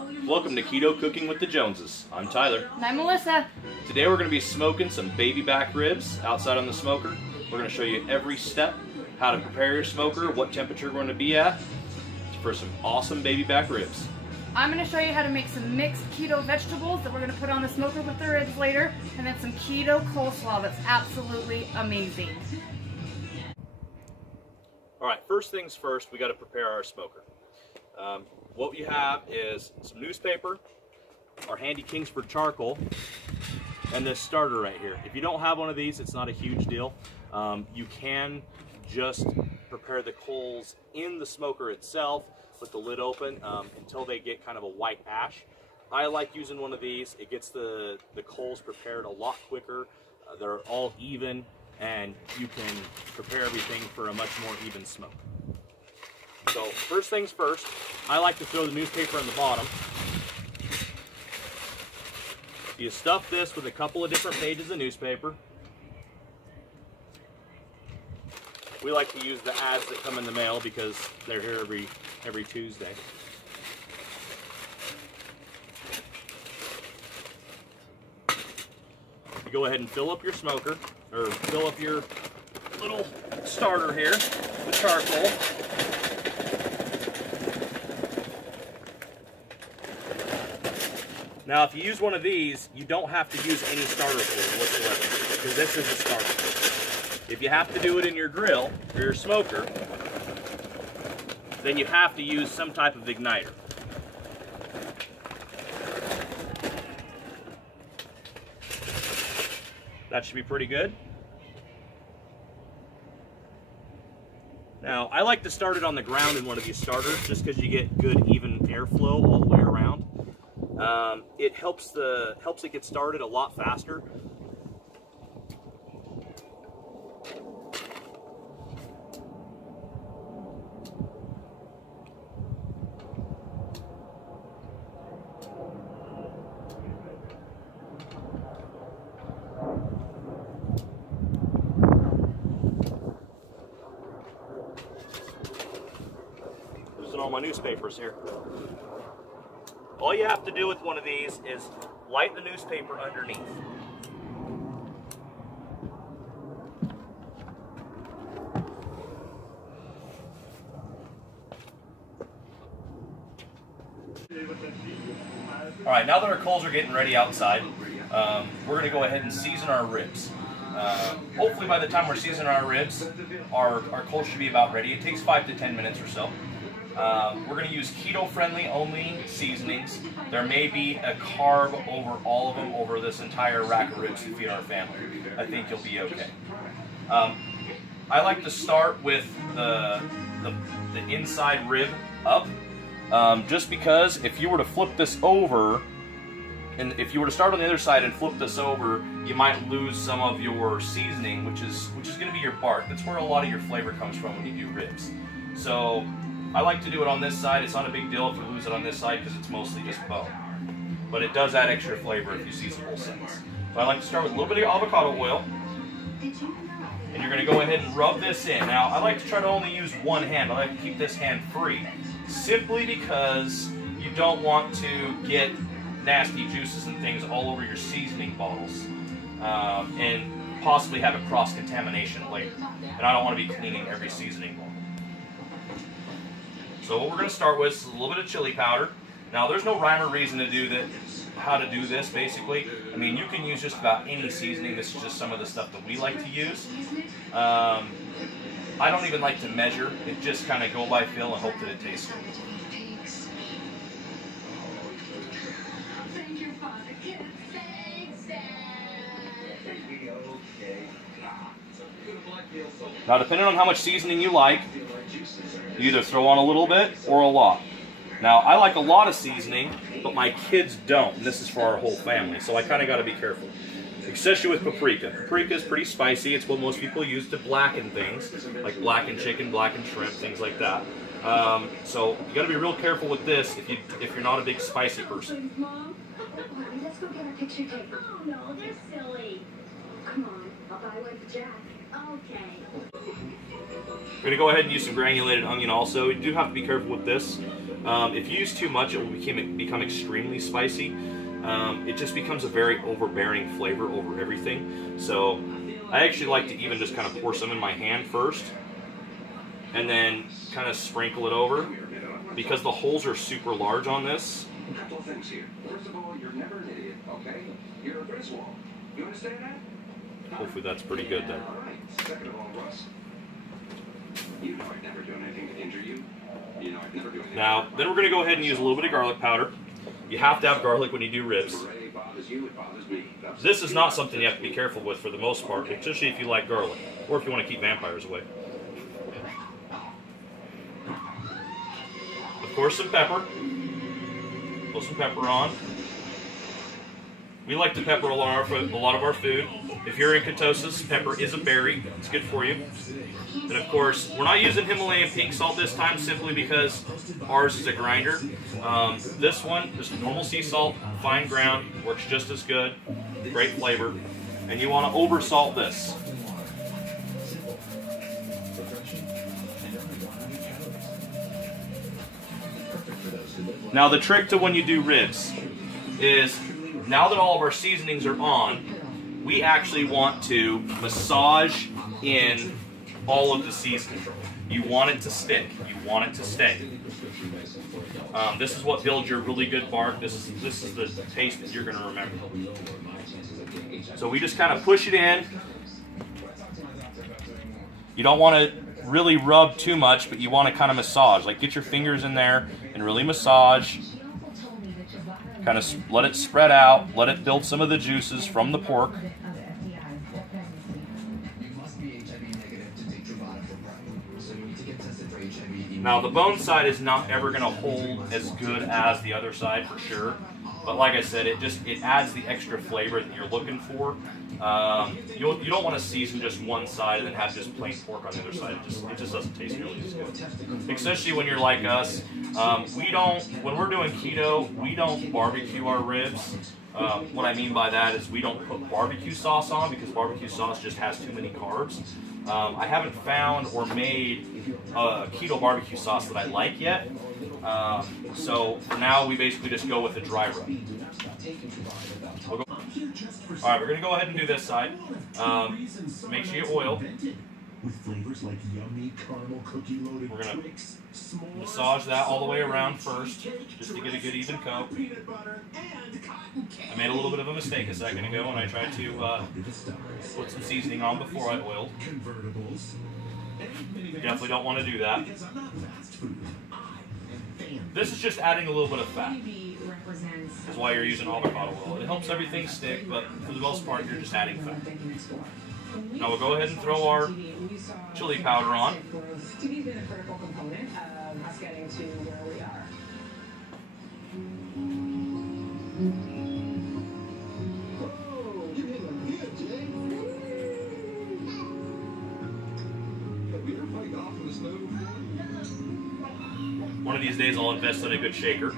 Welcome to Keto Cooking with the Joneses. I'm Tyler. And I'm Melissa. Today we're going to be smoking some baby back ribs outside on the smoker. We're going to show you every step, how to prepare your smoker, what temperature we're going to be at for some awesome baby back ribs. I'm going to show you how to make some mixed keto vegetables that we're going to put on the smoker with the ribs later, and then some keto coleslaw that's absolutely amazing. Alright, first things first, we got to prepare our smoker. What we have is some newspaper, our handy Kingsford charcoal, and this starter right here. If you don't have one of these, it's not a huge deal. You can just prepare the coals in the smoker itself with the lid open until they get kind of a white ash. I like using one of these. It gets the coals prepared a lot quicker. They're all even, and you can prepare everything for a much more even smoke. So first things first, I like to throw the newspaper on the bottom. You stuff this with a couple of different pages of newspaper. We like to use the ads that come in the mail because they're here every Tuesday. You go ahead and fill up your smoker, or fill up your little starter here, the charcoal. Now, if you use one of these, you don't have to use any starter fluid whatsoever, because this is a starter. If you have to do it in your grill or your smoker, then you have to use some type of igniter. That should be pretty good. Now, I like to start it on the ground in one of these starters just because you get good even airflow all the way around. It helps it get started a lot faster. Losing all my newspapers here. All you have to do with one of these is light the newspaper underneath. All right, now that our coals are getting ready outside, we're going to go ahead and season our ribs. Hopefully by the time we're seasoning our ribs, our coals should be about ready. It takes 5 to 10 minutes or so. We're going to use keto-friendly only seasonings. There may be a carb over all of them over this entire rack of ribs to feed our family. I think you'll be okay. I like to start with the inside rib up, just because if you were to flip this over, and if you were to start on the other side and flip this over, you might lose some of your seasoning, which is going to be your bark. That's where a lot of your flavor comes from when you do ribs. So I like to do it on this side. It's not a big deal if you lose it on this side because it's mostly just bone. But it does add extra flavor if you season both sides. So I like to start with a little bit of avocado oil. And you're going to go ahead and rub this in. Now, I like to try to only use one hand. I like to keep this hand free. Simply because you don't want to get nasty juices and things all over your seasoning bottles. And possibly have a cross-contamination later. And I don't want to be cleaning every seasoning bottle. So what we're going to start with is a little bit of chili powder. Now there's no rhyme or reason to do that, how to do this basically. I mean, you can use just about any seasoning. This is just some of the stuff that we like to use. I don't even like to measure. It just kind of go by feel and hope that it tastes good. Now depending on how much seasoning you like, you either throw on a little bit or a lot. Now I like a lot of seasoning, but my kids don't, and this is for our whole family, so I kind of got to be careful. Especially with paprika. Paprika is pretty spicy. It's what most people use to blacken things, like blackened chicken, blackened shrimp, things like that. So you got to be real careful with this if you're not a big spicy person. Mom, let's go get our picture taken. Oh no, they're silly. Come on, I'll buy one for Jack. We're going to go ahead and use some granulated onion also. You do have to be careful with this. If you use too much, it will become extremely spicy. It just becomes a very overbearing flavor over everything. So I actually like to even just kind of pour some in my hand first and then kind of sprinkle it over because the holes are super large on this. A couple things here. First of all, you're never an idiot, okay? You're a Griswold. You understand that? Hopefully that's pretty good there. All right. Second of all, Russ, you know I'd never do anything to injure you. You know I'd never do anything. Now, then we're going to go ahead and use a little bit of garlic powder. You have to have garlic when you do ribs. It bothers you, it bothers me. This is not something you have to be careful with for the most part, especially if you like garlic, or if you want to keep vampires away. Of course, some pepper. Put some pepper on. We like to pepper a lot of our food. If you're in ketosis, pepper is a berry. It's good for you. And of course, we're not using Himalayan pink salt this time simply because ours is a grinder. This one, just normal sea salt, fine ground, works just as good. Great flavor. And you want to over salt this. Now the trick to when you do ribs is, now that all of our seasonings are on, we actually want to massage in all of the seasoning. You want it to stick. You want it to stay. This is what builds your really good bark. This is the taste that you're going to remember. So we just kind of push it in. You don't want to really rub too much, but you want to kind of massage. Like get your fingers in there and really massage. Kind of let it spread out. Let it build some of the juices from the pork. Now the bone side is not ever going to hold as good as the other side for sure, but like I said, it adds the extra flavor that you're looking for. You don't want to season just one side and then have just plain pork on the other side. It just doesn't taste nearly as good. Especially when you're like us, when we're doing keto, we don't barbecue our ribs. What I mean by that is we don't put barbecue sauce on because barbecue sauce just has too many carbs. I haven't found or made a keto barbecue sauce that I like yet. So for now, we basically just go with the dry rub. All right, we're going to go ahead and do this side. Make sure you oil. We're going to massage that all the way around first, just to get a good even coat. I made a little bit of a mistake a second ago when I tried to put some seasoning on before I oiled. Definitely don't want to do that. This is just adding a little bit of fat. That's why you're using avocado oil. It helps everything stick, but for the most part, you're just adding fat. Now we'll go ahead and throw our chili powder on. One of these days I'll invest in a good shaker.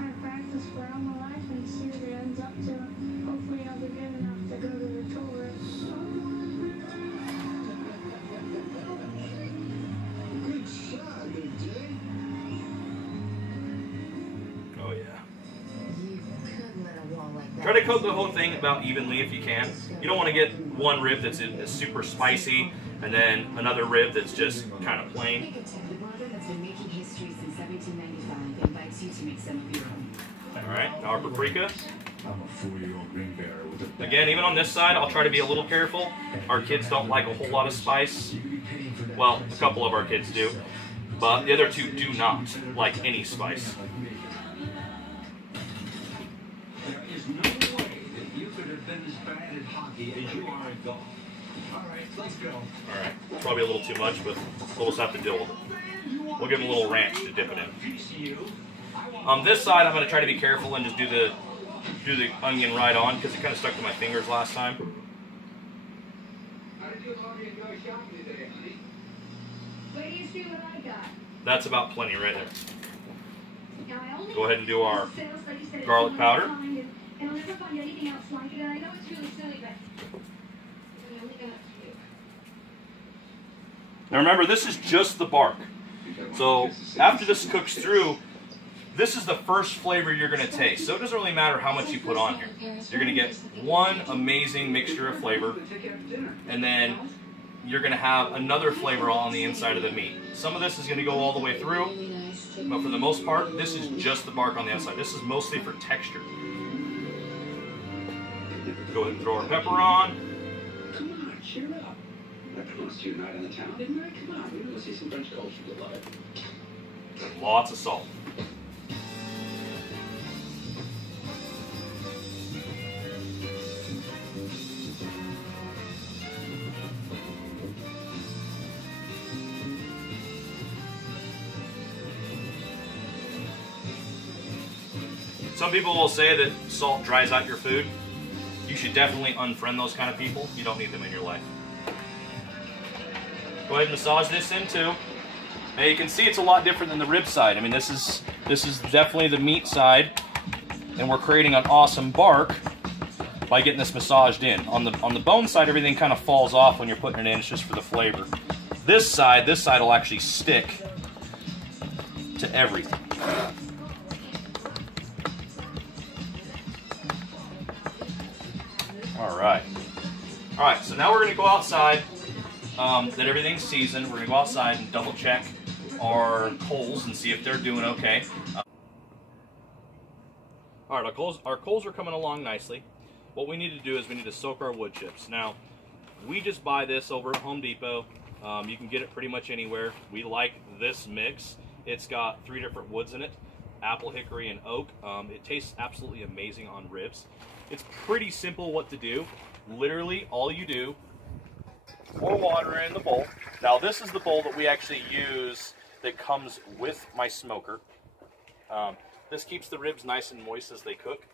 Oh yeah. Try to coat the whole thing about evenly if you can. You don't want to get one rib that's super spicy and then another rib that's just kind of plain. Alright, now our paprika. Again, even on this side, I'll try to be a little careful. Our kids don't like a whole lot of spice. Well, a couple of our kids do. But the other two do not like any spice. There is no way that you could have been as bad at hockey as you are at golf. Alright, let's go. Alright, probably a little too much, but we'll just have to deal with it. We'll give them a little ranch to dip it in. On this side, I'm going to try to be careful and just do the onion right on because it kind of stuck to my fingers last time. That's about plenty right there. Go ahead and do our garlic powder. Now remember, this is just the bark. So after this cooks through, this is the first flavor you're going to taste. So it doesn't really matter how much you put on here. You're going to get one amazing mixture of flavor, and then you're going to have another flavor all on the inside of the meat. Some of this is going to go all the way through, but for the most part, this is just the bark on the outside. This is mostly for texture. Go ahead and throw our pepper on. Come on, cheer up. I promised you a night in the town, didn't I? Come on, we're going to see some French culture. You'll love it. And lots of salt. Some people will say that salt dries out your food. You should definitely unfriend those kind of people. You don't need them in your life. Go ahead and massage this in too. Now you can see it's a lot different than the rib side. I mean, this is definitely the meat side, and we're creating an awesome bark by getting this massaged in. On the bone side, everything kind of falls off when you're putting it in. It's just for the flavor. This side will actually stick to everything. All right, so now we're gonna go outside, that everything's seasoned. We're gonna go outside and double check our coals and see if they're doing okay. All right, our coals are coming along nicely. What we need to do is we need to soak our wood chips. Now, we just buy this over at Home Depot. You can get it pretty much anywhere. We like this mix. It's got 3 different woods in it: apple, hickory, and oak. It tastes absolutely amazing on ribs. It's pretty simple what to do. Literally, all you do, pour water in the bowl. Now, this is the bowl that we actually use that comes with my smoker. This keeps the ribs nice and moist as they cook,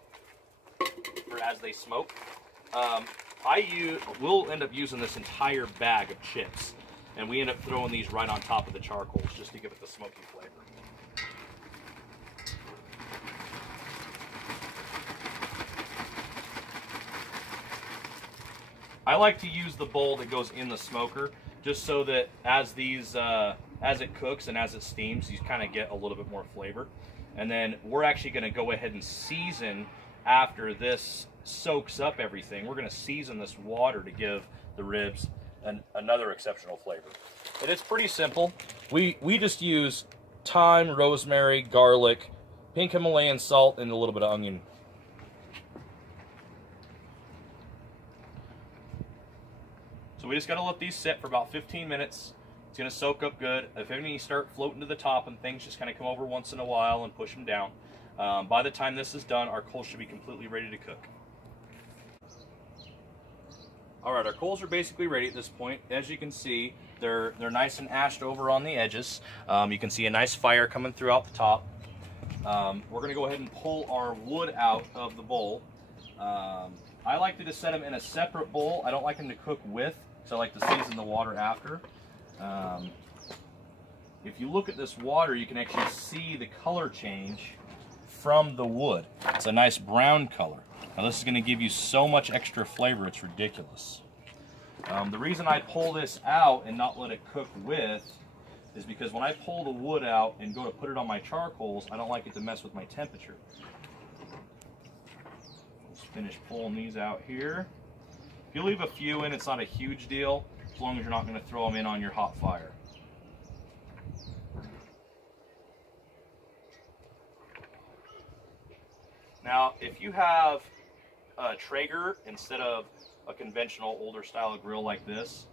or as they smoke. We'll end up using this entire bag of chips, and we end up throwing these right on top of the charcoals just to give it the smoky flavor. I like to use the bowl that goes in the smoker, just so that as it cooks and as it steams, you kind of get a little bit more flavor. And then we're actually going to go ahead and season after this soaks up everything. We're going to season this water to give the ribs another exceptional flavor. And it's pretty simple. We just use thyme, rosemary, garlic, pink Himalayan salt, and a little bit of onion. So we just got to let these sit for about 15 minutes. It's going to soak up good. If any start floating to the top and things, just kind of come over once in a while and push them down. By the time this is done, our coals should be completely ready to cook. All right, our coals are basically ready at this point. As you can see, they're nice and ashed over on the edges. You can see a nice fire coming throughout the top. We're going to go ahead and pull our wood out of the bowl. I like to just set them in a separate bowl. I don't like them to cook with, so I like to season the water after. If you look at this water, you can actually see the color change from the wood. It's a nice brown color. Now this is going to give you so much extra flavor, it's ridiculous. The reason I pull this out and not let it cook with is because when I pull the wood out and go to put it on my charcoals, I don't like it to mess with my temperature. Let's finish pulling these out here. If you leave a few in, it's not a huge deal, as long as you're not going to throw them in on your hot fire. Now, if you have a Traeger instead of a conventional older style grill like this,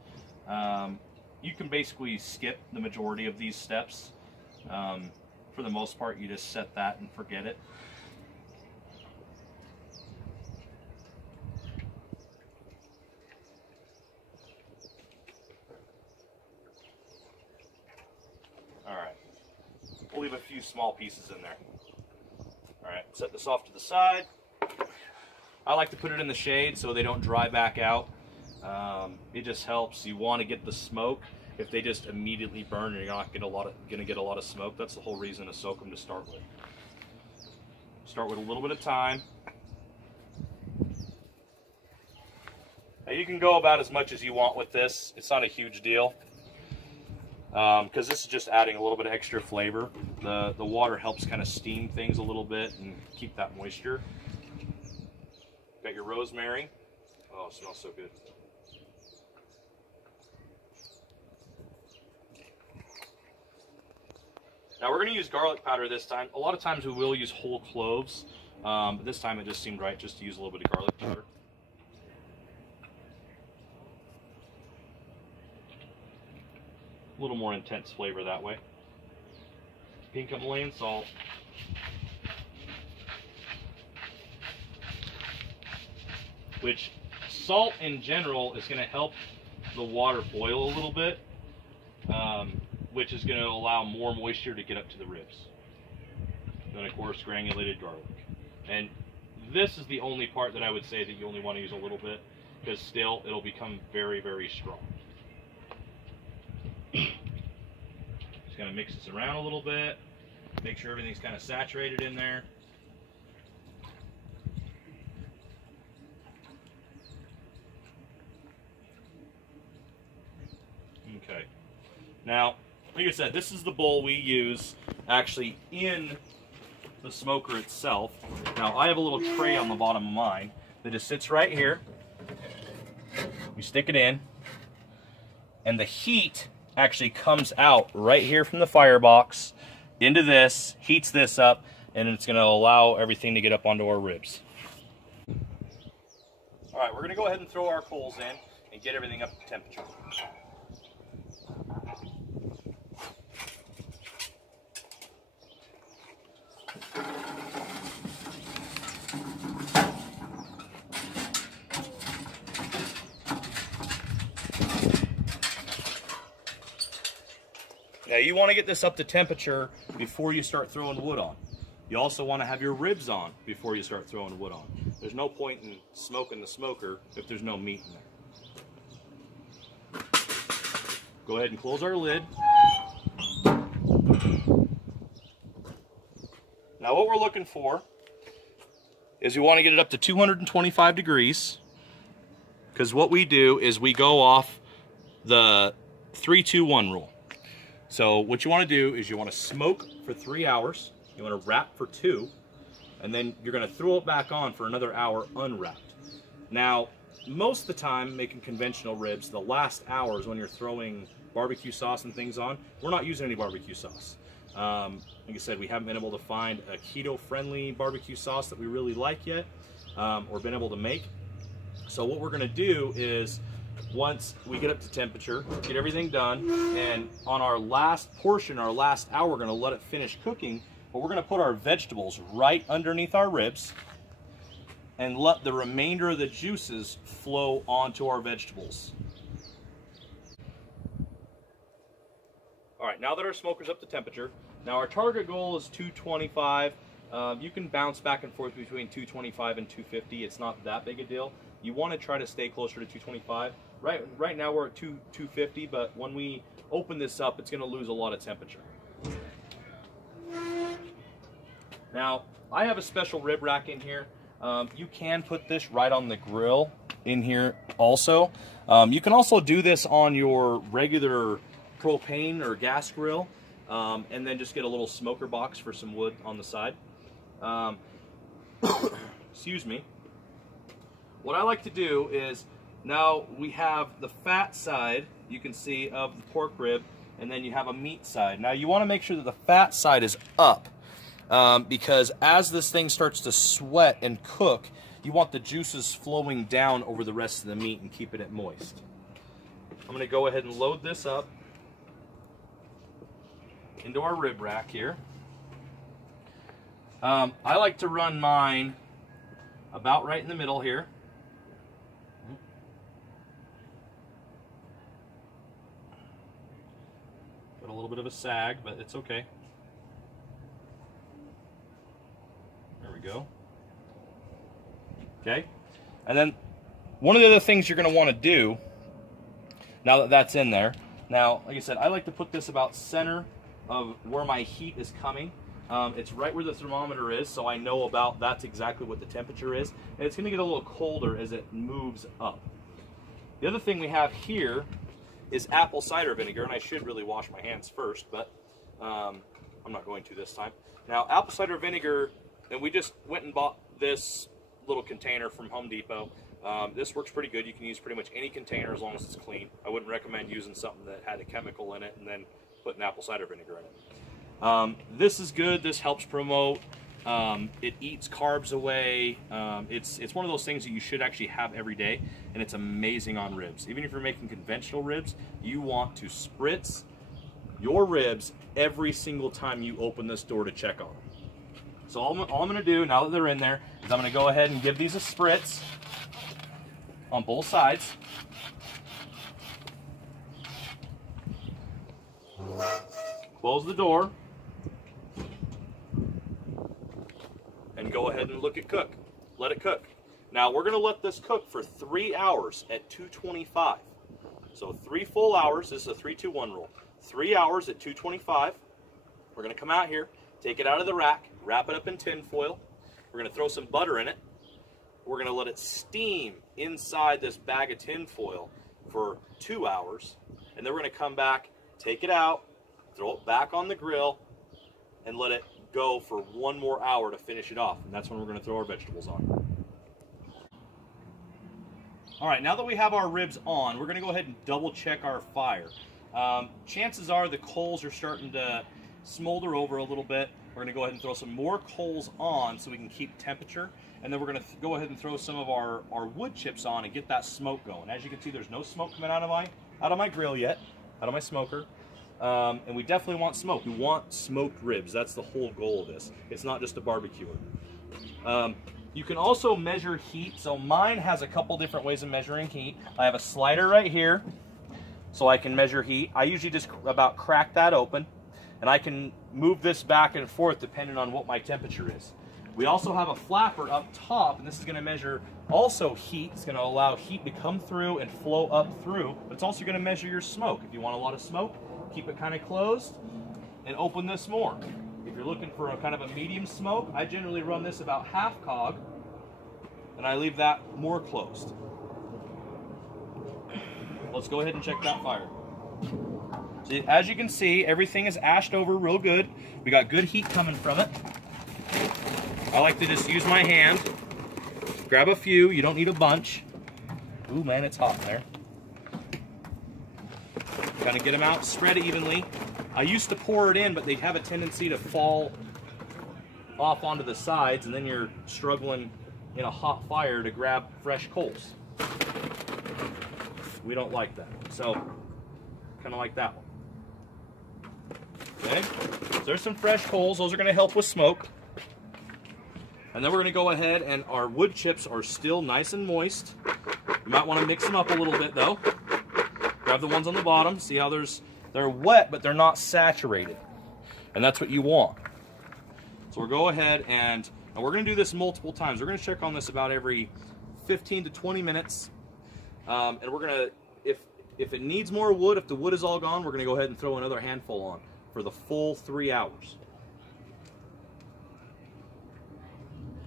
you can basically skip the majority of these steps. For the most part, you just set that and forget it. Alright, we'll leave a few small pieces in there. Alright, set this off to the side. I like to put it in the shade so they don't dry back out. It just helps. You want to get the smoke. If they just immediately burn, you're not going to get a lot of smoke. That's the whole reason to soak them to start with. Start with a little bit of thyme. Now you can go about as much as you want with this. It's not a huge deal. because this is just adding a little bit of extra flavor. The water helps kind of steam things a little bit and keep that moisture. Got your rosemary. Oh, it smells so good. Now we're going to use garlic powder this time. A lot of times we will use whole cloves, but this time it just seemed right just to use a little bit of garlic powder. A little more intense flavor that way. Pink Himalayan salt. Which salt in general is going to help the water boil a little bit, which is going to allow more moisture to get up to the ribs. Then of course granulated garlic. And this is the only part that I would say that you only want to use a little bit, because still it'll become very, very strong. Just going to mix this around a little bit, make sure everything's kind of saturated in there. Okay. Now, like I said, this is the bowl we use actually in the smoker itself. Now, I have a little tray on the bottom of mine that just sits right here. We stick it in, and the heat actually comes out right here from the firebox into this, heats this up, and it's going to allow everything to get up onto our ribs. All right, we're going to go ahead and throw our coals in and get everything up to temperature. Now you want to get this up to temperature before you start throwing wood on. You also want to have your ribs on before you start throwing wood on. There's no point in smoking the smoker if there's no meat in there. Go ahead and close our lid. Now what we're looking for is we want to get it up to 225 degrees, because what we do is we go off the 3-2-1 rule. So what you want to do is you want to smoke for 3 hours, you want to wrap for 2, and then you're going to throw it back on for another hour unwrapped. Now, most of the time making conventional ribs, the last hours when you're throwing barbecue sauce and things on, we're not using any barbecue sauce. Like I said, we haven't been able to find a keto-friendly barbecue sauce that we really like yet, or been able to make. So what we're going to do is, once we get up to temperature, get everything done, and on our last portion, our last hour, we're going to let it finish cooking, but we're going to put our vegetables right underneath our ribs and let the remainder of the juices flow onto our vegetables. All right, now that our smoker's up to temperature, now our target goal is 225. You can bounce back and forth between 225 and 250. It's not that big a deal. You want to try to stay closer to 225. Right now we're at 250, but when we open this up, it's going to lose a lot of temperature. Now, I have a special rib rack in here. You can put this right on the grill in here also. You can also do this on your regular propane or gas grill, and then just get a little smoker box for some wood on the side. Excuse me. What I like to do is, now we have the fat side, you can see, of the pork rib, and then you have a meat side. Now you want to make sure that the fat side is up, because as this thing starts to sweat and cook, you want the juices flowing down over the rest of the meat and keeping it moist. I'm going to go ahead and load this up into our rib rack here. I like to run mine about right in the middle here. Got a little bit of a sag, but it's okay. There we go. Okay. And then one of the other things you're going to want to do, now that that's in there, now, like I said, I like to put this about center of where my heat is coming. It's right where the thermometer is, so I know about that's exactly what the temperature is. And it's going to get a little colder as it moves up. The other thing we have here is apple cider vinegar, and I should really wash my hands first, but I'm not going to this time. Now, apple cider vinegar, and we just went and bought this little container from Home Depot. This works pretty good. You can use pretty much any container as long as it's clean. I wouldn't recommend using something that had a chemical in it and then putting apple cider vinegar in it. This is good. This helps promote. It eats carbs away. It's one of those things that you should actually have every day, and it's amazing on ribs. Even if you're making conventional ribs, you want to spritz your ribs every single time you open this door to check on them. So all I'm going to do now that they're in there is I'm going to go ahead and give these a spritz on both sides. Close the door and go ahead and let it cook. Now we're going to let this cook for 3 hours at 225. So 3 full hours. This is a 3-2-1 rule. 3 hours at 225. We're going to come out here, take it out of the rack, wrap it up in tin foil. We're going to throw some butter in it. We're going to let it steam inside this bag of tin foil for 2 hours. And then we're going to come back, take it out, throw it back on the grill, and let it go for 1 more hour to finish it off. And that's when we're going to throw our vegetables on. All right, now that we have our ribs on, we're going to go ahead and double check our fire. Chances are the coals are starting to smolder over a little bit. We're going to go ahead and throw some more coals on so we can keep temperature. And then we're going to go ahead and throw some of our wood chips on and get that smoke going. As you can see, there's no smoke coming out of my grill yet, out of my smoker. And we definitely want smoke. We want smoked ribs. That's the whole goal of this. It's not just a barbecuer. You can also measure heat. So mine has a couple different ways of measuring heat. I have a slider right here, so I can measure heat. I usually just about crack that open, and I can move this back and forth depending on what my temperature is. We also have a flapper up top, and this is going to measure also heat. It's going to allow heat to come through and flow up through, but it's also going to measure your smoke. If you want a lot of smoke, keep it kind of closed and open this more. If you're looking for a kind of a medium smoke, I generally run this about half cog, and I leave that more closed. Let's go ahead and check that fire. So as you can see, everything is ashed over real good. We got good heat coming from it. I like to just use my hand, grab a few. You don't need a bunch. Ooh, man, it's hot in there. Kind of get them out, spread it evenly. I used to pour it in, but they have a tendency to fall off onto the sides, and then you're struggling in a hot fire to grab fresh coals. We don't like that. So, kind of like that one. Okay, so there's some fresh coals. Those are going to help with smoke. And then we're going to go ahead, and our wood chips are still nice and moist. You might want to mix them up a little bit though. Grab the ones on the bottom. See how they're wet, but they're not saturated. And that's what you want. So we'll go ahead and we're going to do this multiple times. We're going to check on this about every 15 to 20 minutes. And we're going to, if it needs more wood, if the wood is all gone, we're going to go ahead and throw another handful on for the full 3 hours.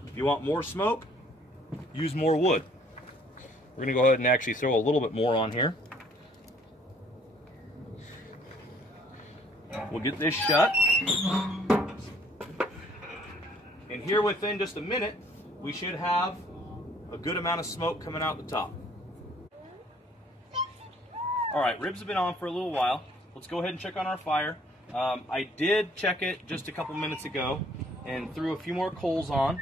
If you want more smoke, use more wood. We're going to go ahead and actually throw a little bit more on here. We'll get this shut. And here within just a minute, we should have a good amount of smoke coming out the top. All right, ribs have been on for a little while. Let's go ahead and check on our fire. I did check it just a couple minutes ago and threw a few more coals on.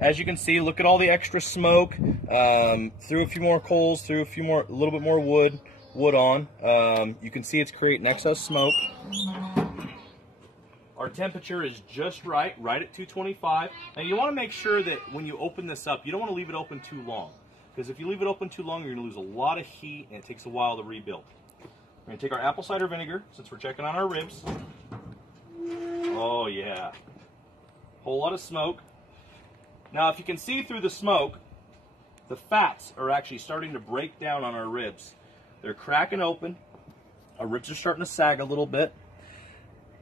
As you can see, look at all the extra smoke. Threw a few more coals, threw a little bit more wood on. You can see it's creating excess smoke. Our temperature is just right at 225. Now you want to make sure that when you open this up, you don't want to leave it open too long. Because if you leave it open too long, you're going to lose a lot of heat and it takes a while to rebuild. We're going to take our apple cider vinegar, since we're checking on our ribs. Oh yeah. Whole lot of smoke. Now if you can see through the smoke, the fats are actually starting to break down on our ribs. They're cracking open. Our ribs are starting to sag a little bit.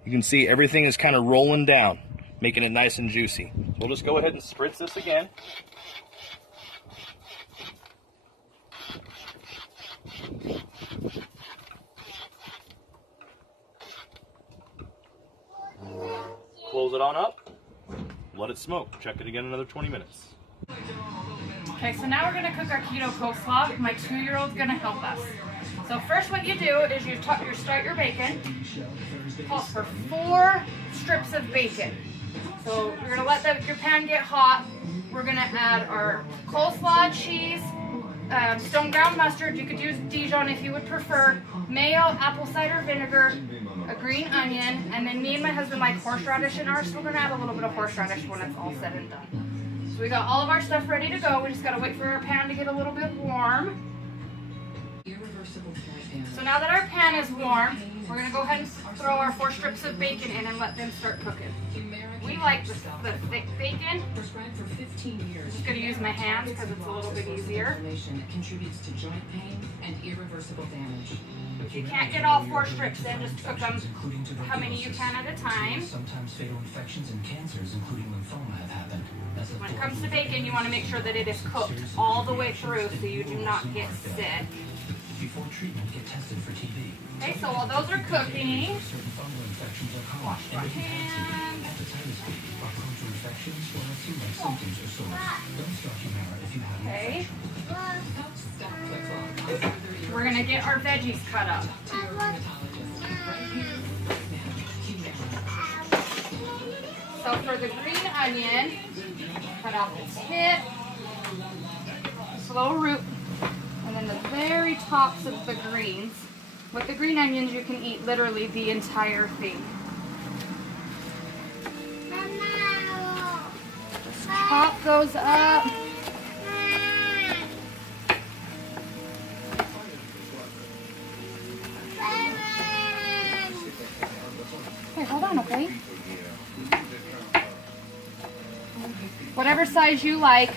You can see everything is kind of rolling down, making it nice and juicy. So we'll just go ahead and spritz this again. Close it on up. Let it smoke. Check it again another 20 minutes. Okay, so now we're going to cook our keto coleslaw. My 2-year-old's going to help us. So first what you do is you start your bacon. Calls for 4 strips of bacon. So you're going to let your pan get hot. We're going to add our coleslaw, cheese, stone ground mustard. You could use Dijon if you would prefer. Mayo, apple cider vinegar, a green onion, and then me and my husband like horseradish in ours, so we're going to add a little bit of horseradish when it's all said and done. So we got all of our stuff ready to go. We just got to wait for our pan to get a little bit warm. So now that our pan is warm, we're going to go ahead and throw our 4 strips of bacon in and let them start cooking. We like the thick bacon. I'm just going to use my hands because it's a little bit easier. If you can't get all 4 strips, then just cook them how many you can at a time. Sometimes fatal infections and cancers, including lymphoma, have happened. When it comes to bacon, you want to make sure that it is cooked all the way through so you do not get sick. Before treatment, get tested for TB. Okay, so while those are cooking, Certain fungal infections are common. wash our hands. Hepatitis B, are prone to infections or have flu-like symptoms or sores. Don't start Humira if you have an Okay. infection. We're going to get our veggies cut up. So for the green onion, cut out the tip, slow root, and then the very tops of the greens. With the green onions, you can eat literally the entire thing. Just chop those up. Okay, hold on, okay? Whatever size you like.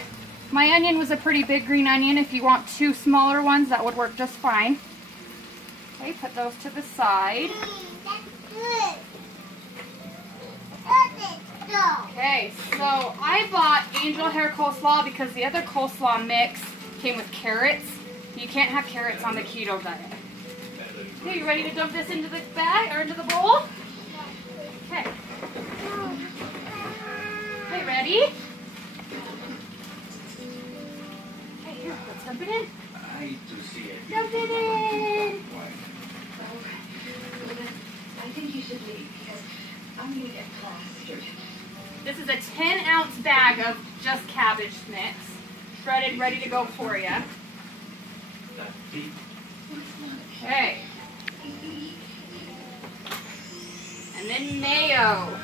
My onion was a pretty big green onion. If you want 2 smaller ones, that would work just fine. Okay, put those to the side. Okay, so I bought angel hair coleslaw because the other coleslaw mix came with carrots. You can't have carrots on the keto diet. Okay, you ready to dump this into the bag or into the bowl? Okay. Okay, ready? Okay, here, let's dump it in. I hate to see it. Dump it in. I think you should leave because I'm going to get plastered. This is a 10-ounce bag of just cabbage mix, shredded, ready to go for you. Okay. And then mayo.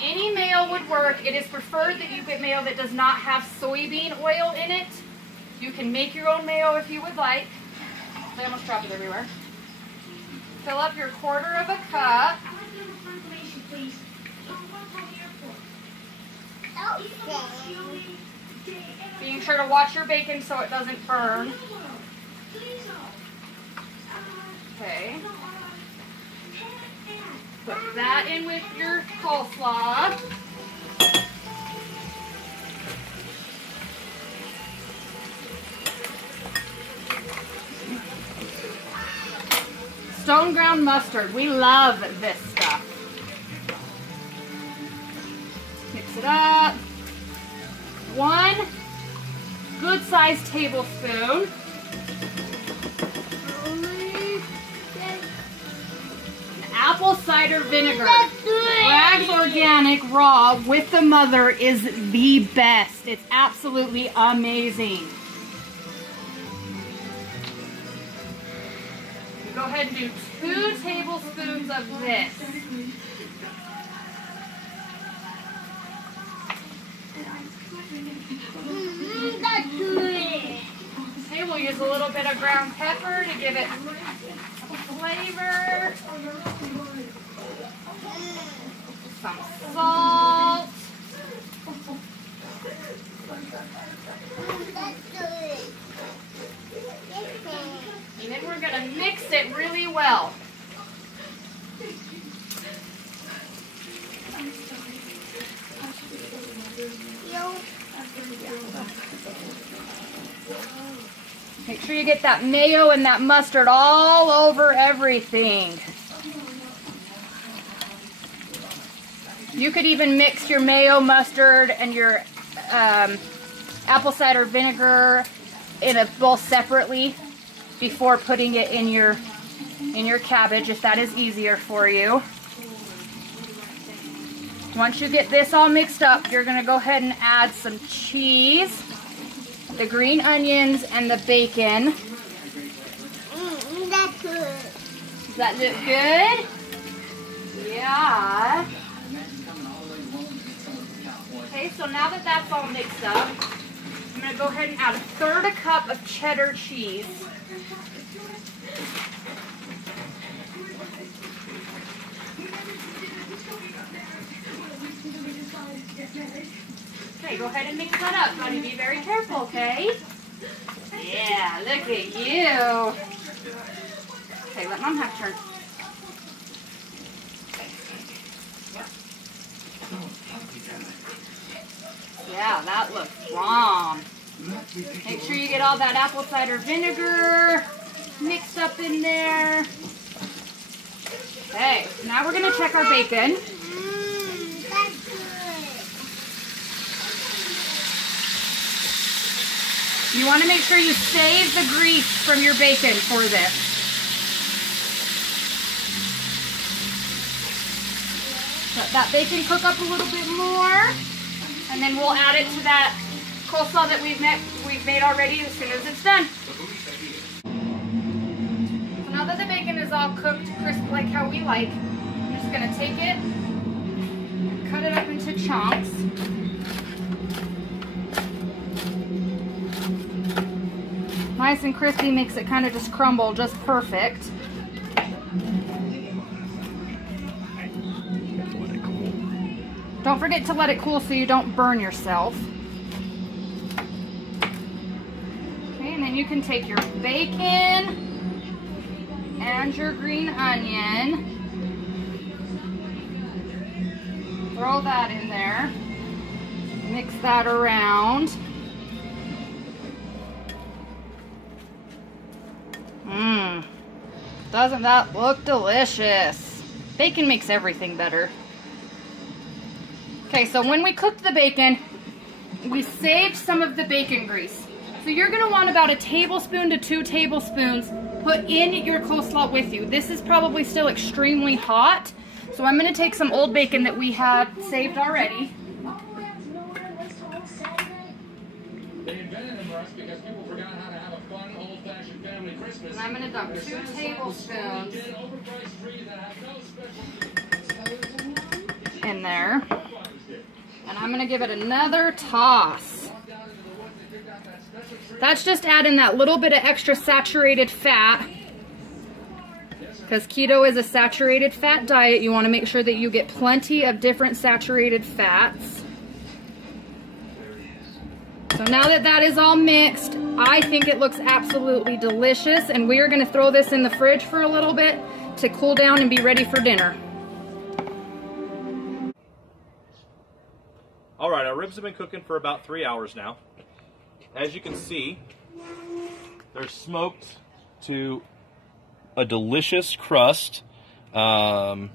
Any mayo would work. It is preferred that you get mayo that does not have soybean oil in it. You can make your own mayo if you would like. I almost dropped it everywhere. Fill up your 1/4 of a cup. Being sure to watch your bacon so it doesn't burn. Okay. Put that in with your coleslaw. Stone ground mustard. We love this stuff. Mix it up. 1 good-sized tablespoon. Apple cider vinegar. Bragg's Organic Raw with the mother is the best. It's absolutely amazing. Go ahead and do 2 tablespoons of this. Okay, we'll use a little bit of ground pepper to give it flavor. Some salt. And then we're going to mix it really well. Make sure you get that mayo and that mustard all over everything. You could even mix your mayo, mustard, and your apple cider vinegar in a bowl separately before putting it in your cabbage, if that is easier for you. Once you get this all mixed up, you're going to go ahead and add some cheese, the green onions, and the bacon. That's good. Does that look good? Yeah. Okay, so now that that's all mixed up, I'm going to go ahead and add 1/3 cup of cheddar cheese. Okay, go ahead and mix that up. You want to be very careful, okay? Yeah, look at you. Okay, let Mom have a turn. Yeah, that looks bomb. Make sure you get all that apple cider vinegar mixed up in there. Okay, now we're going to check our bacon. That's good. You want to make sure you save the grease from your bacon for this. Let that bacon cook up a little bit more, and then we'll add it to that coleslaw that we've made already as soon as it's done. So now that the bacon is all cooked crisp like how we like, I'm just going to take it and cut it up into chunks. Nice and crispy makes it kind of just crumble just perfect. Don't forget to let it cool so you don't burn yourself. Okay, and then you can take your bacon and your green onion. Throw that in there. Mix that around. Doesn't that look delicious? Bacon makes everything better. Okay, so when we cooked the bacon, we saved some of the bacon grease. So you're going to want about 1 tablespoon to 2 tablespoons put in your coleslaw with you. This is probably still extremely hot, so I'm going to take some old bacon that we had saved already. They invented them, Russ, because people forgot how to have a fun, old-fashioned family Christmas. And I'm going to dump 2 tablespoons in there. And I'm going to give it another toss. That's just adding that little bit of extra saturated fat. Because keto is a saturated fat diet, you want to make sure that you get plenty of different saturated fats. So now that that is all mixed, I think it looks absolutely delicious. And we are going to throw this in the fridge for a little bit to cool down and be ready for dinner. All right, our ribs have been cooking for about 3 hours now. As you can see, they're smoked to a delicious crust, nice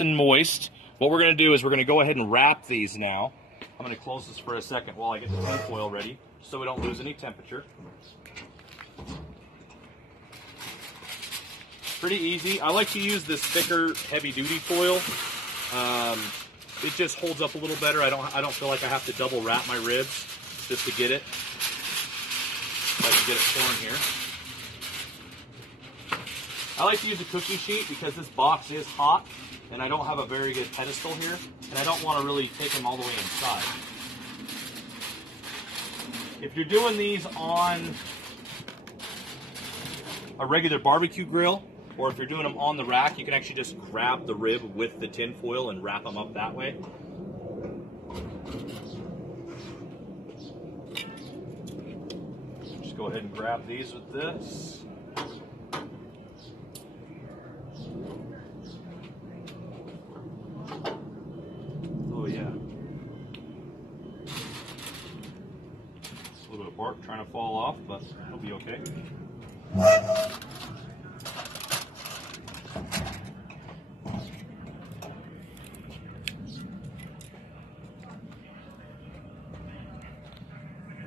and moist. What we're going to do is we're going to go ahead and wrap these now. I'm going to close this for a second while I get the tin foil ready so we don't lose any temperature. Pretty easy. I like to use this thicker, heavy-duty foil. It just holds up a little better. I don't feel like I have to double wrap my ribs just to get it. If I can get it torn here. I like to use a cookie sheet because this box is hot and I don't have a very good pedestal here, and I don't want to really take them all the way inside. If you're doing these on a regular barbecue grill, or if you're doing them on the rack, you can actually just grab the rib with the tin foil and wrap them up that way. Just go ahead and grab these with this. Oh yeah. It's a little bit of bark trying to fall off, but it'll be okay.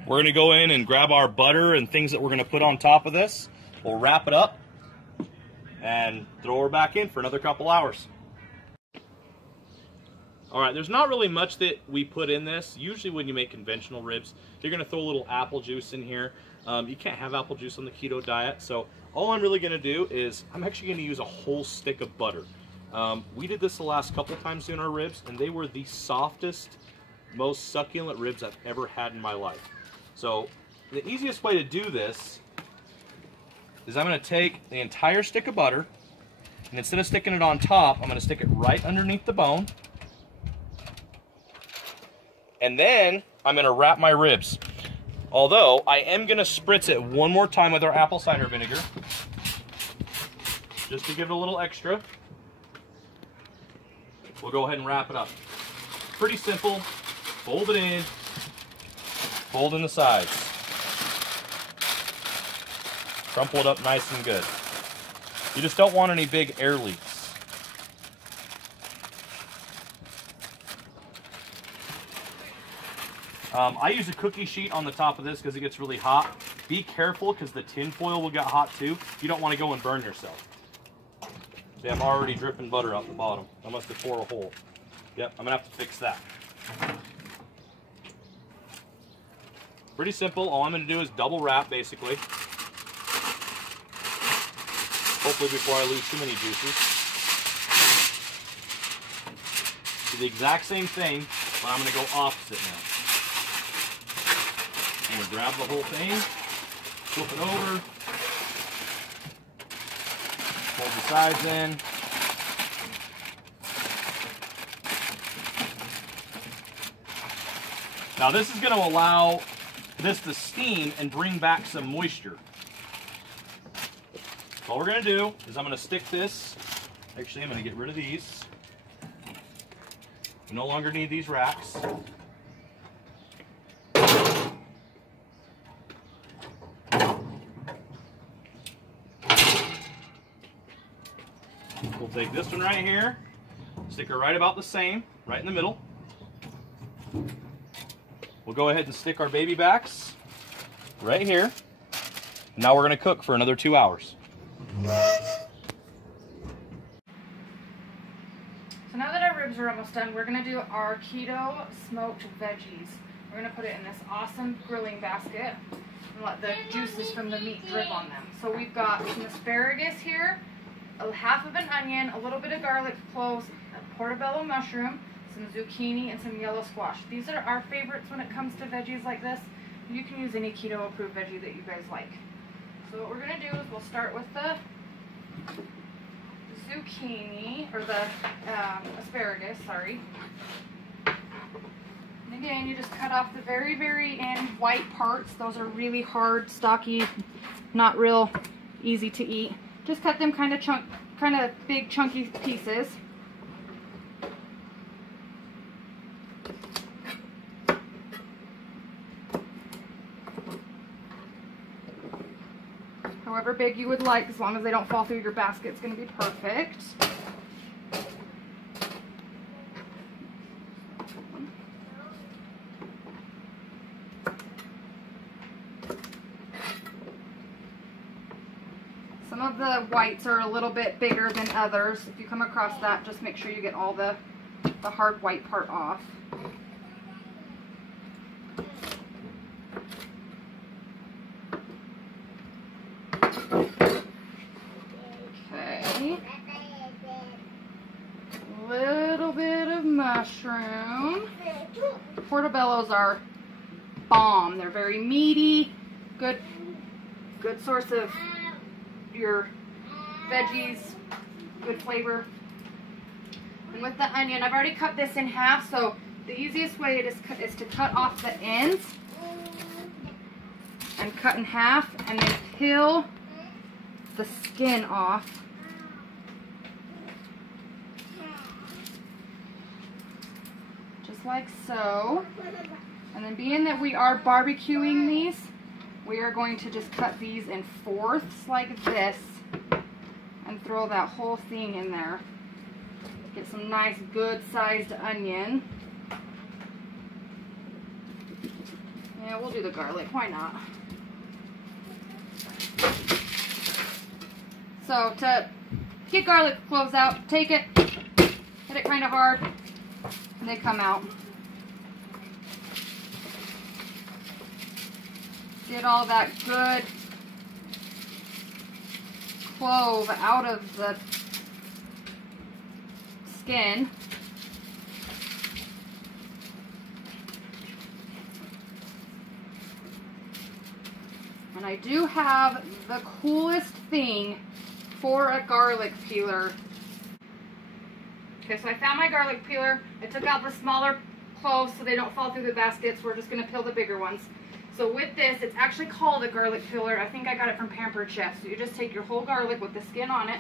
We're gonna go in and grab our butter and things that we're gonna put on top of this. We'll wrap it up and throw her back in for another couple hours. All right, there's not really much that we put in this. Usually when you make conventional ribs, you're gonna throw a little apple juice in here. You can't have apple juice on the keto diet, so all I'm really gonna do is I'm actually gonna use a whole stick of butter. We did this the last couple times doing our ribs, and they were the softest, most succulent ribs I've ever had in my life. So the easiest way to do this is I'm gonna take the entire stick of butter, and instead of sticking it on top, I'm gonna stick it right underneath the bone. And then I'm gonna wrap my ribs. Although, I am gonna spritz it one more time with our apple cider vinegar, just to give it a little extra. We'll go ahead and wrap it up. Pretty simple. Fold it in, fold in the sides. Crumple it up nice and good. You just don't want any big air leaks. I use a cookie sheet on the top of this because it gets really hot. Be careful because the tin foil will get hot too. You don't want to go and burn yourself. See, I'm already dripping butter out the bottom. I must have tore a hole. Yep, I'm gonna have to fix that. Pretty simple. All I'm gonna do is double wrap basically. Hopefully before I lose too many juices. Do the exact same thing, but I'm gonna go opposite now. I'm gonna grab the whole thing, flip it over, fold the sides in. Now this is going to allow this to steam and bring back some moisture. So all we're going to do is I'm going to stick this, actually I'm going to get rid of these. We no longer need these racks. We'll take this one right here, stick her right about the same, right in the middle. We'll go ahead and stick our baby backs right here. And now we're going to cook for another 2 hours. So now that our ribs are almost done, we're going to do our keto smoked veggies. We're going to put it in this awesome grilling basket and let the juices from the meat drip on them. So we've got some asparagus here, a half of an onion, a little bit of garlic cloves, a portobello mushroom, some zucchini, and some yellow squash. These are our favorites when it comes to veggies like this. You can use any keto approved veggie that you guys like. So what we're going to do is we'll start with the zucchini, or the asparagus, sorry. And again, you just cut off the very, very end white parts. Those are really hard, stocky, not real easy to eat. Just cut them kind of big, chunky pieces. However big you would like, as long as they don't fall through your basket, it's going to be perfect. Some of the whites are a little bit bigger than others. If you come across that, just make sure you get all the hard white part off. Okay. A little bit of mushroom. Portobellos are bomb. They're very meaty. Good source of your veggies, good flavor. And with the onion, I've already cut this in half, so the easiest way is to cut off the ends and cut in half, and then peel the skin off. Just like so. And then being that we are barbecuing these, we are going to just cut these in fourths like this and throw that whole thing in there. Get some nice good sized onion. Yeah, we'll do the garlic. Why not? So to get garlic cloves out, take it, hit it kind of hard, and they come out. Get all that good clove out of the skin. And I do have the coolest thing for a garlic peeler. Okay, so I found my garlic peeler. I took out the smaller cloves so they don't fall through the baskets. We're just going to peel the bigger ones. So with this, it's actually called a garlic peeler. I think I got it from Pampered Chef. So you just take your whole garlic with the skin on it,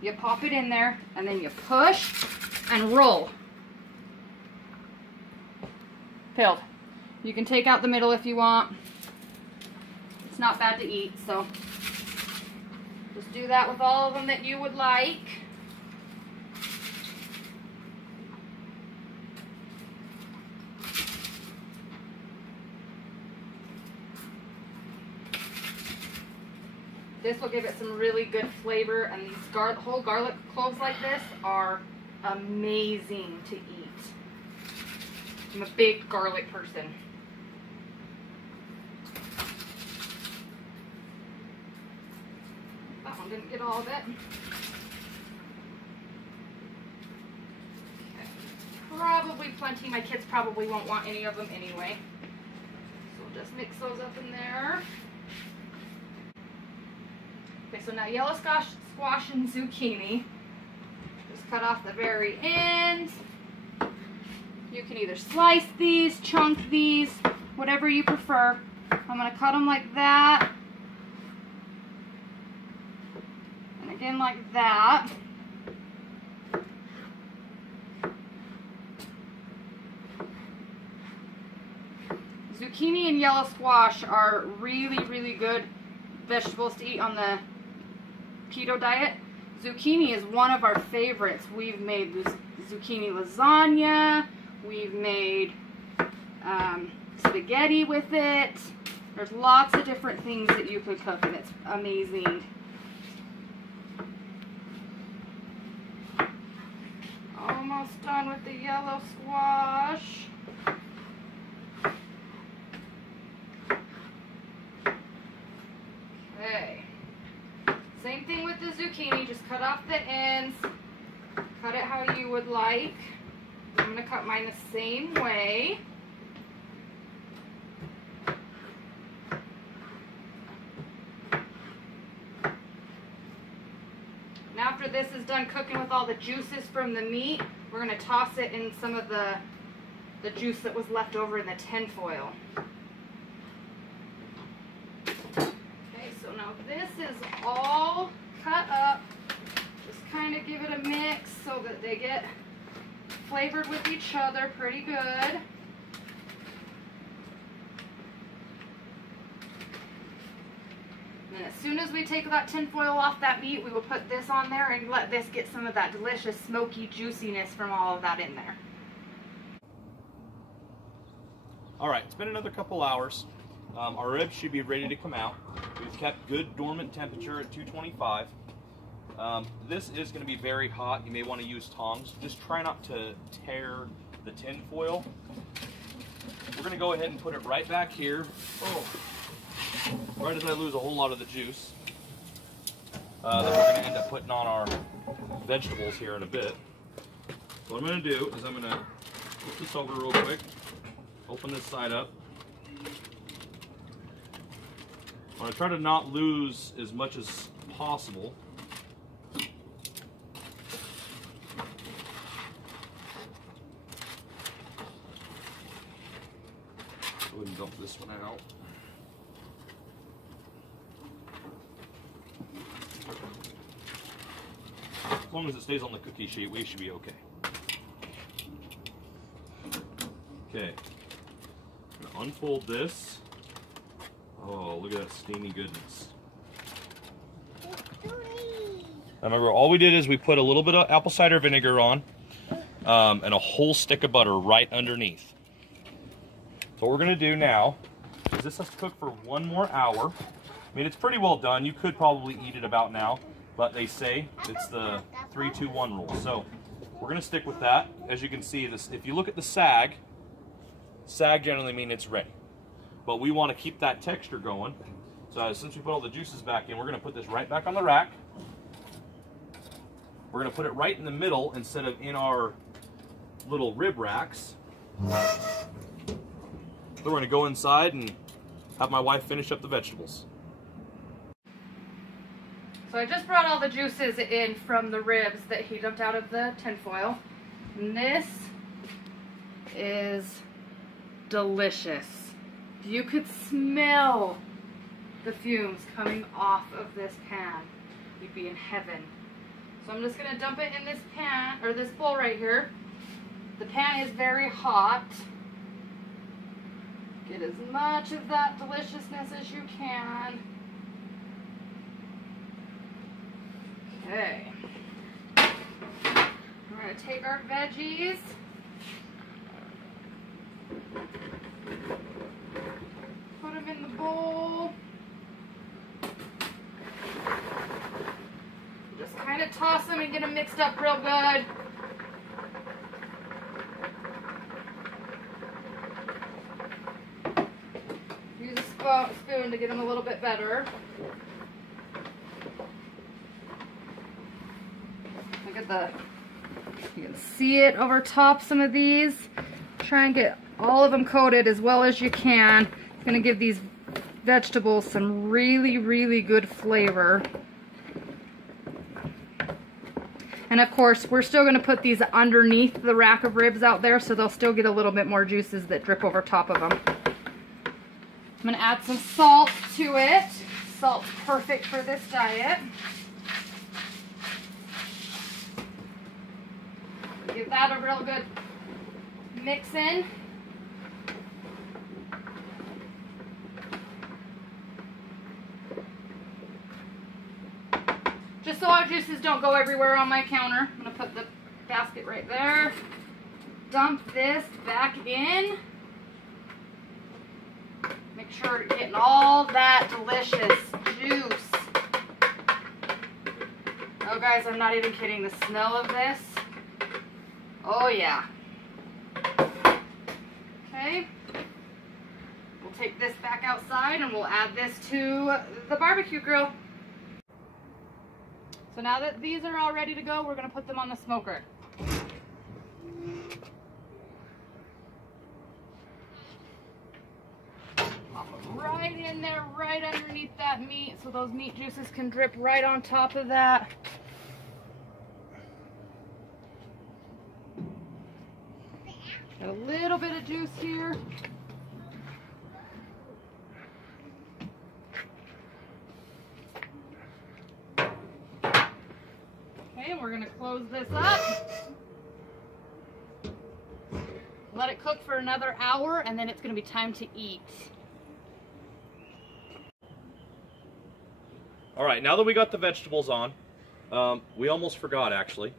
you pop it in there, and then you push and roll. Peeled. You can take out the middle if you want. It's not bad to eat, so just do that with all of them that you would like. This will give it some really good flavor, and these whole garlic cloves like this are amazing to eat. I'm a big garlic person. That one didn't get all of it. Okay. Probably plenty. My kids probably won't want any of them anyway. So we'll just mix those up in there. Okay, so now yellow squash and zucchini. Just cut off the very ends. You can either slice these, chunk these, whatever you prefer. I'm going to cut them like that. And again like that. Zucchini and yellow squash are really, really good vegetables to eat on the keto diet. Zucchini is one of our favorites. We've made zucchini lasagna. We've made spaghetti with it. There's lots of different things that you could cook, and it's amazing. Almost done with the yellow squash. Okay. Same thing with the zucchini. Just cut off the ends. Cut it how you would like. I'm going to cut mine the same way. And after this is done cooking with all the juices from the meat, we're going to toss it in some of the juice that was left over in the tin foil. Okay, so now this is all cut up. Just kind of give it a mix so that they get flavored with each other pretty good. And then as soon as we take that tin foil off that meat, we will put this on there and let this get some of that delicious smoky juiciness from all of that in there. Alright, it's been another couple hours. Our ribs should be ready to come out. We've kept good dormant temperature at 225. This is going to be very hot. You may want to use tongs. Just try not to tear the tin foil. We're going to go ahead and put it right back here. Oh. Right as I lose a whole lot of the juice. That we're going to end up putting on our vegetables here in a bit. So what I'm going to do is I'm going to flip this over real quick. Open this side up. I'm going to try to not lose as much as possible. Go ahead and dump this one out. As long as it stays on the cookie sheet, we should be okay. Okay. I'm going to unfold this. Oh, look at that steamy goodness. Remember, all we did is we put a little bit of apple cider vinegar on and a whole stick of butter right underneath. So what we're going to do now is this has to cook for 1 more hour. I mean, it's pretty well done. You could probably eat it about now, but they say it's the 3-2-1 rule. So we're gonna stick with that. As you can see, this, if you look at the sag generally means it's ready. But we want to keep that texture going. So since we put all the juices back in, we're gonna put this right back on the rack. We're gonna put it right in the middle instead of in our little rib racks. Then we're gonna go inside and have my wife finish up the vegetables. So I just brought all the juices in from the ribs that he dumped out of the tinfoil. And this is delicious. If you could smell the fumes coming off of this pan, you'd be in heaven. So I'm just gonna dump it in this pan, or this bowl right here. The pan is very hot. Get as much of that deliciousness as you can. Okay. We're going to take our veggies. Put them in the bowl. Just kind of toss them and get them mixed up real good. Use a spoon to get them a little bit better. Look at the, you can see it over top some of these. Try and get all of them coated as well as you can. It's going to give these vegetables some really, really good flavor. And of course, we're still going to put these underneath the rack of ribs out there, so they'll still get a little bit more juices that drip over top of them. I'm going to add some salt to it. Salt's perfect for this diet. Give that a real good mix in. Just so our juices don't go everywhere on my counter, I'm going to put the basket right there. Dump this back in. Make sure you're getting all that delicious juice. Oh guys, I'm not even kidding. The smell of this. Oh yeah. Okay. We'll take this back outside and we'll add this to the barbecue grill. So now that these are all ready to go, we're going to put them on the smoker. Pop them right in there, right underneath that meat, so those meat juices can drip right on top of that. Got a little bit of juice here. Okay, we're going to close this up. Let it cook for another hour, and then it's going to be time to eat. All right, now that we got the vegetables on, we almost forgot actually.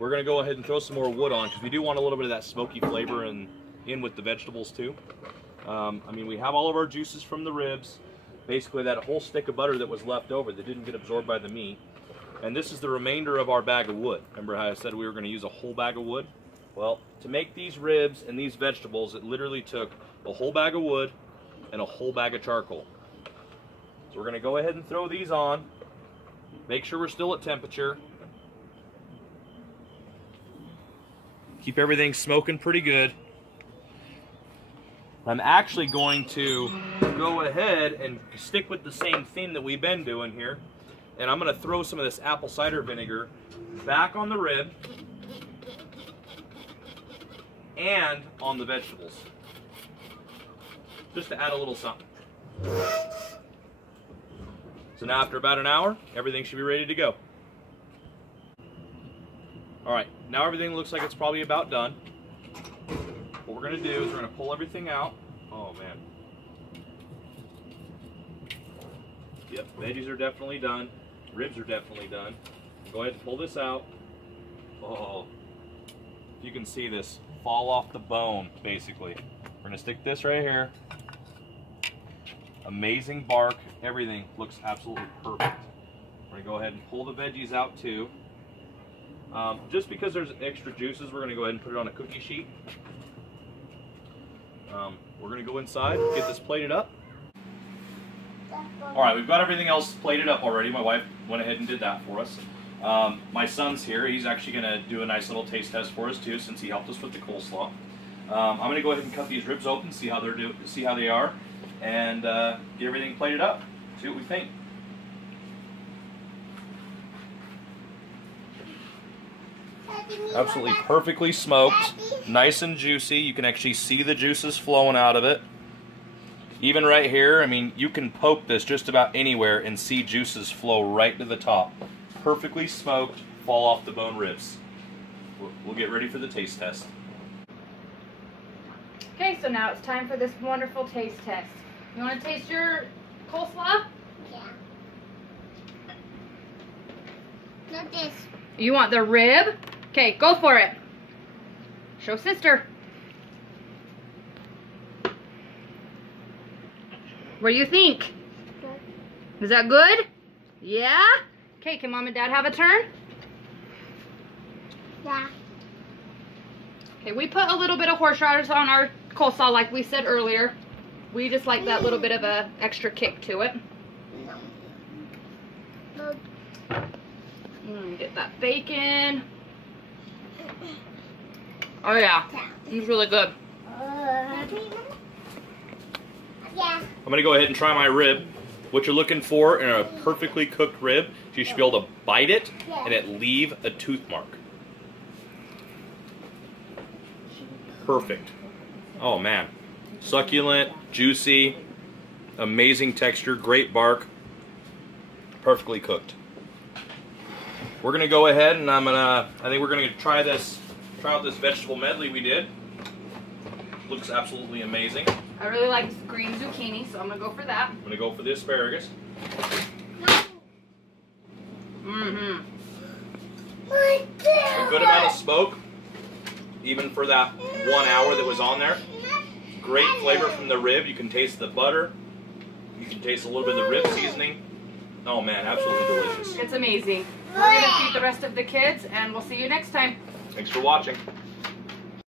We're going to go ahead and throw some more wood on because we do want a little bit of that smoky flavor in with the vegetables too. I mean, we have all of our juices from the ribs, basically that whole stick of butter that was left over that didn't get absorbed by the meat. And this is the remainder of our bag of wood. Remember how I said we were going to use a whole bag of wood? Well, to make these ribs and these vegetables, it literally took a whole bag of wood and a whole bag of charcoal. So we're going to go ahead and throw these on. Make sure we're still at temperature. Keep everything smoking pretty good. I'm actually going to go ahead and stick with the same theme that we've been doing here. And I'm going to throw some of this apple cider vinegar back on the rib and on the vegetables. Just to add a little something. So now after about an hour, everything should be ready to go. Alright, now everything looks like it's probably about done. What we're going to do is we're going to pull everything out. Oh man. Yep, veggies are definitely done. Ribs are definitely done. Go ahead and pull this out. Oh, you can see this fall off the bone, basically. We're going to stick this right here. Amazing bark. Everything looks absolutely perfect. We're going to go ahead and pull the veggies out too. Just because there's extra juices, we're going to go ahead and put it on a cookie sheet. We're going to go inside, get this plated up. All right, we've got everything else plated up already. My wife went ahead and did that for us. My son's here. He's actually going to do a nice little taste test for us too, since he helped us with the coleslaw. I'm going to go ahead and cut these ribs open, see how they are, and get everything plated up. See what we think. Absolutely perfectly smoked, nice and juicy. You can actually see the juices flowing out of it. Even right here, I mean, you can poke this just about anywhere and see juices flow right to the top. Perfectly smoked, fall off the bone ribs. We'll get ready for the taste test. Okay, so now it's time for this wonderful taste test. You want to taste your coleslaw? Yeah. Not this. You want the rib? Okay, go for it. Show sister. What do you think? Good. Is that good? Yeah? Okay, can mom and dad have a turn? Yeah. Okay, we put a little bit of horseradish on our coleslaw like we said earlier. We just like that little bit of a extra kick to it. No. Get that bacon. Oh yeah, it's really good. Yeah. I'm going to go ahead and try my rib. What you're looking for in a perfectly cooked rib, you should be able to bite it and it leave a tooth mark. Perfect. Oh man. Succulent, juicy, amazing texture, great bark, perfectly cooked. We're going to go ahead and I think we're going to try out this vegetable medley we did. Looks absolutely amazing. I really like green zucchini, so I'm going to go for that. I'm going to go for the asparagus. Mm-hmm. A good amount of smoke, even for that 1 hour that was on there. Great flavor from the rib. You can taste the butter. You can taste a little bit of the rib seasoning. Oh man, absolutely delicious. It's amazing. We're going to feed the rest of the kids, and we'll see you next time. Thanks for watching.